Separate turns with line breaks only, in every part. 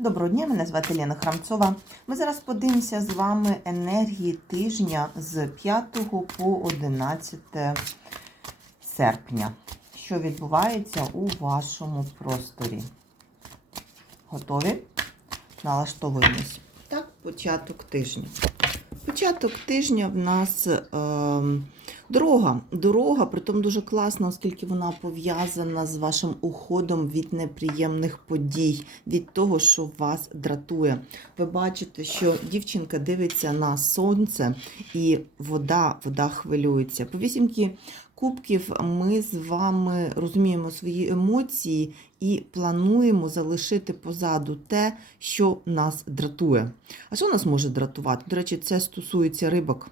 Доброго дня, мене звати Лена Храмцова. Ми зараз подивимося з вами енергії тижня з 5 по 11 серпня. Що відбувається у вашому просторі? Готові? Налаштовуємось. Так, початок тижня. Початок тижня в нас е, дорога. Дорога, притом дуже класна, оскільки вона пов'язана з вашим уходом від неприємних подій, від того, що вас дратує. Ви бачите, що дівчинка дивиться на сонце і вода, вода хвилюється. По вісімки кубків ми з вами розуміємо свої емоції і плануємо залишити позаду те, що нас дратує. А що нас може дратувати? До речі, це стосується рибок.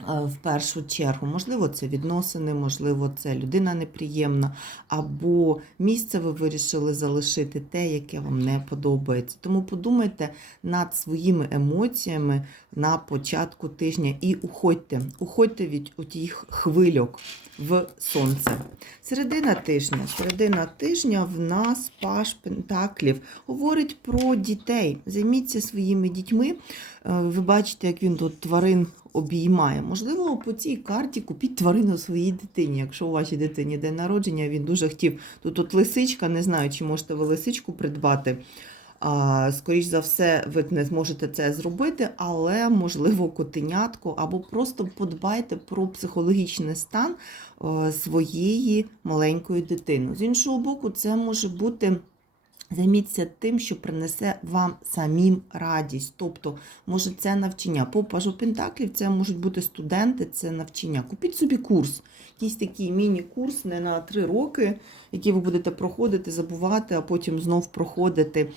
Е, В першу чергу, можливо, це відносини, можливо, це людина неприємна, або місце ви вирішили залишити те, яке вам не подобається. Тому подумайте над своїми емоціями на початку тижня і уходьте, уходьте від тих хвильок в сонце. Середина тижня. Середина тижня в нас паш пентаклів говорить про дітей. Займіться своїми дітьми. Е, Ви бачите, як він тут тварин обіймає. Можливо, по цій карті купіть тварину своїй дитині. Якщо у вашій дитині день народження, він дуже хотів. Тут от лисичка, не знаю, чи можете ви лисичку придбати. Скоріш за все, ви не зможете це зробити, але можливо котенятко, або просто подбайте про психологічний стан е, своєї маленької дитини. З іншого боку, це може бути. Займіться тим, що принесе вам самим радість. Тобто, може, це навчання. По пажу Пентаклів це можуть бути студенти, це навчання. Купіть собі курс, якийсь такий міні-курс не на три роки, який ви будете проходити, забувати, а потім знов проходити.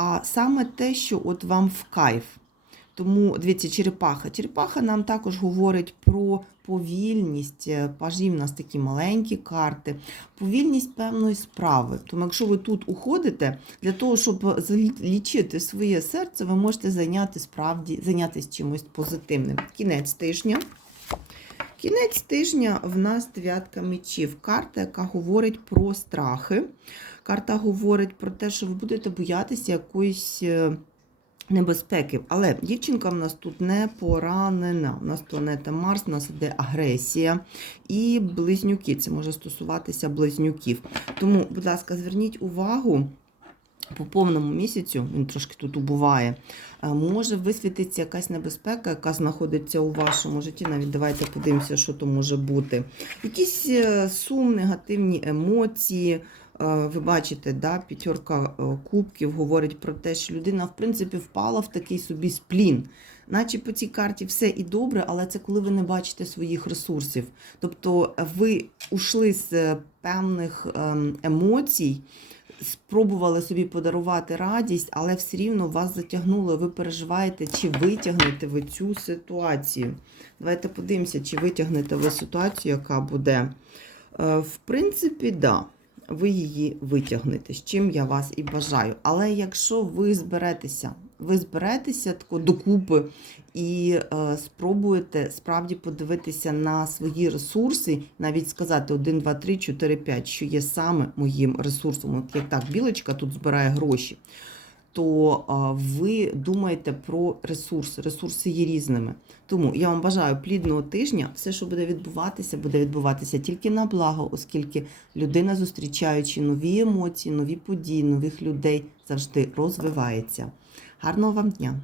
А саме те, що от вам в кайф. Тому дивіться, черепаха. Черепаха нам також говорить про повільність. Е, Пажі в нас такі маленькі карти, повільність певної справи. Тому, якщо ви тут уходите, для того, щоб залічити своє серце, ви можете зайняти справді зайнятися чимось позитивним. Кінець тижня. Кінець тижня в нас дев'ятка мечів. Карта, яка говорить про страхи. Карта говорить про те, що ви будете боятися якоїсь е, небезпеки. Але дівчинка в нас тут не поранена. У нас планета Марс, у нас іде агресія і близнюки. Це може стосуватися близнюків. Тому, будь ласка, зверніть увагу. По повному місяцю, він трошки тут убуває, е, може висвітитися якась небезпека, яка знаходиться у вашому житті. Навіть давайте подивимося, що то може бути. Якісь е, сум, негативні емоції. Е, Ви бачите, да, п'ятерка кубків говорить про те, що людина, в принципі, впала в такий собі сплін. Наче по цій карті все і добре, але це коли ви не бачите своїх ресурсів. Тобто ви ушли з певних ем, емоцій, спробували собі подарувати радість, але все рівно вас затягнуло, ви переживаєте, чи витягнете ви цю ситуацію. Давайте подивимося, чи витягнете ви ситуацію, яка буде. Е, В принципі, да. Ви її витягнете, з чим я вас і бажаю. Але якщо ви зберетеся, ви зберетеся тако докупи і е, спробуєте справді подивитися на свої ресурси, навіть сказати 1, 2, 3, 4, 5, що є саме моїм ресурсом. От як так, білочка тут збирає гроші, то е, ви думаєте про ресурси. Ресурси є різними. Тому я вам бажаю плідного тижня. Все, що буде відбуватися, буде відбуватися тільки на благо, оскільки людина, зустрічаючи нові емоції, нові події, нових людей, завжди розвивається. Гарного вам дня!